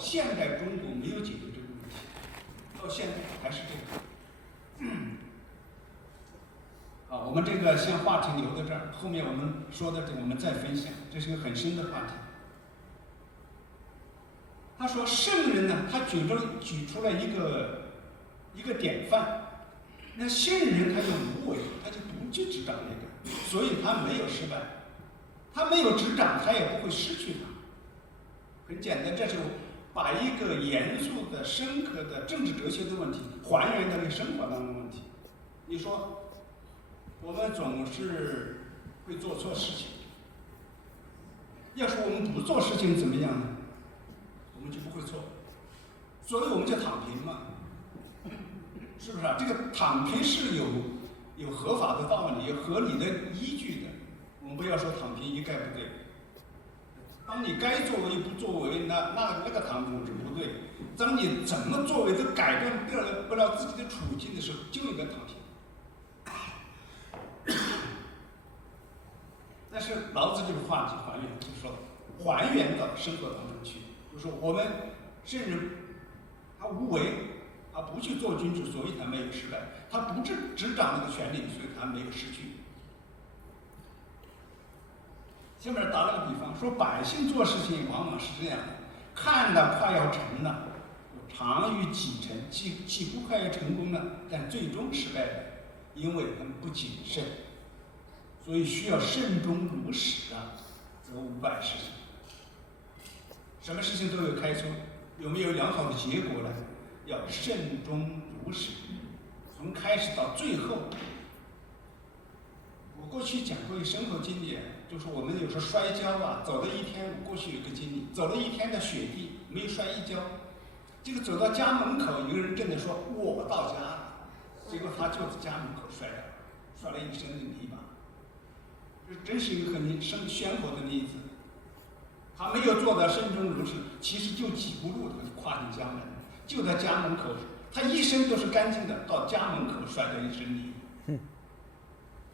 现代中国没有解决这个问题，到现在还是这个。我们这个先话题留到这儿，后面我们说的这个我们再分享，这是个很深的话题。他说圣人呢，他举出了一个典范，那圣人他就无为，他就不去执掌那个，所以他没有失败，他没有执掌，他也不会失去它。很简单，这就把一个严肃的、深刻的政治哲学的问题还原到你生活当中的问题。你说我们总是会做错事情，要是我们不做事情怎么样呢？我们就不会错，所以我们就躺平嘛，是不是啊？这个躺平是有合法的道理、有合理的依据的。我们不要说躺平一概不对，当你该作为不作为，那个躺平是不对。当你怎么作为都改变不了自己的处境的时候，就应该躺平。但是老子这个话题还原，就是说还原到生活当中去，就是说我们圣人他无为，他不去做君主，所以他没有失败；他不执掌那个权力，所以他没有失去。下面打了个比方，说百姓做事情往往是这样的：看到快要成了，常于己成，几乎快要成功了，但最终失败了，因为他们不谨慎。所以需要慎终如始啊，则无败事情。什么事情都有开出，有没有良好的结果呢？要慎终如始，从开始到最后。我过去讲过一个生活经验，就是我们有时候摔跤啊，走了一天，我过去有个经历，走了一天的雪地，没有摔一跤。这个走到家门口，一个人正在说“我到家了”，结果他就在家门口摔了一身的泥巴。这真是一个很鲜活的例子。他没有做到慎终如始，其实就几步路他就跨进家门，就在家门口，他一身都是干净的，到家门口摔了一身泥。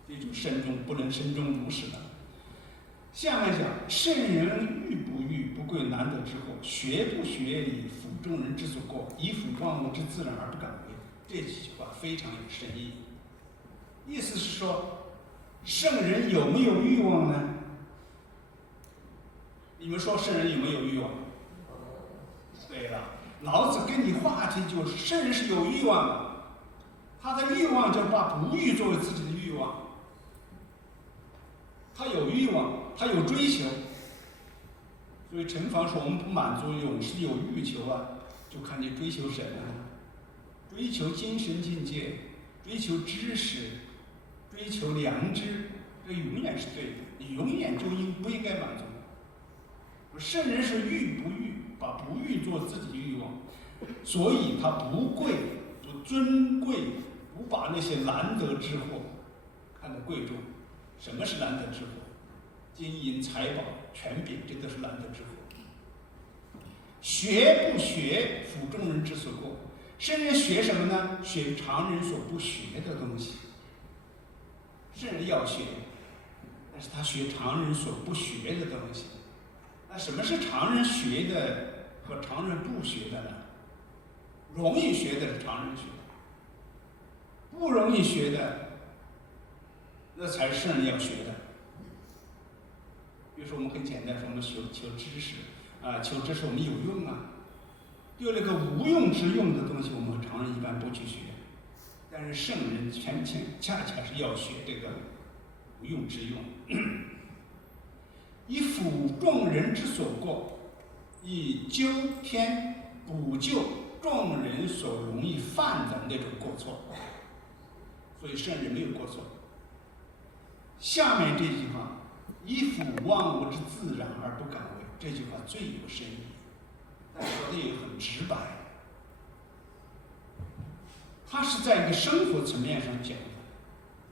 这种不能慎终如始的。下面讲圣人欲不欲，不贵难得之后；学不学，以辅众人之所过，以辅万物之自然而不敢为。这几句话非常有深意，意思是说，圣人有没有欲望呢？你们说圣人有没有欲望？对了，老子跟你话题就是圣人是有欲望的，他的欲望就是把不欲作为自己的欲望。他有欲望，他有追求，所以陈房说我们不满足，永是有欲求啊，就看你追求什么了。追求精神境界，追求知识，追求良知，这永远是对的，你永远就不应该满足。圣人是欲不欲，把不欲做自己的欲望，所以他不贵不尊贵，不把那些难得之货看得贵重。什么是难得之货？金银财宝、权柄，这都是难得之货。学不学，辅众人之所过。圣人学什么呢？学常人所不学的东西。圣人要学，但是他学常人所不学的东西。那什么是常人学的和常人不学的呢？容易学的是常人学的，不容易学的那才是圣人要学的。比如说，我们很简单说，我们求知识啊，求知识我们有用啊。对那个无用之用的东西，我们常人一般不去学，但是圣人恰恰是要学这个无用之用，以辅众人之所过，以纠偏补救众人所容易犯的那种过错。所以圣人没有过错。下面这句话，以辅万物之自然而不敢为，这句话最有深意，但说的也很直白。它是在一个生活层面上讲的，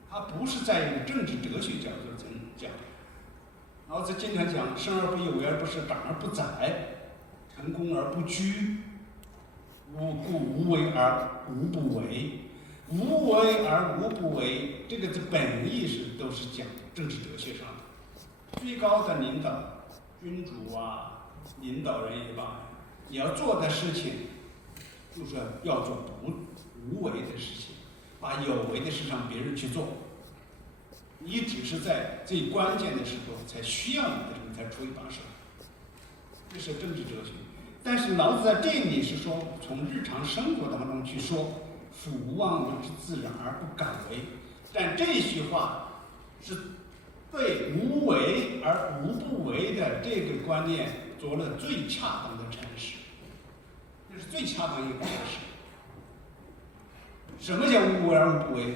它不是在一个政治哲学角度上讲的。老子经常讲：生而不有，为而不恃，长而不宰，成功而不居，故无为而无不为。无为而无不为，这个的本意是都是讲政治哲学上的。最高的领导，君主啊，领导人也罢，你要做的事情，就是要做无为的事情，把有为的事让别人去做。你只是在最关键的时候才需要你的人才出一把手，这是政治哲学。但是老子在这里是说，从日常生活当中去说，夫万物之自然而不敢为。但这句话是对无为而无不为的这个观念做了最恰当的阐释，这是最恰当一个阐释。什么叫无为而无不为？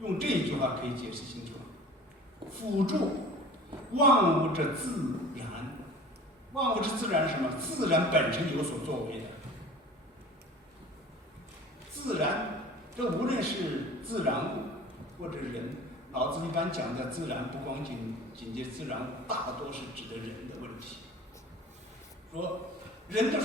用这一句话可以解释清楚了。辅助万物之自然，万物之自然是什么？自然本身有所作为的。自然，这无论是自然物或者人，老子一般讲的自然不光仅接自然物，大多是指的人的问题。说人都是要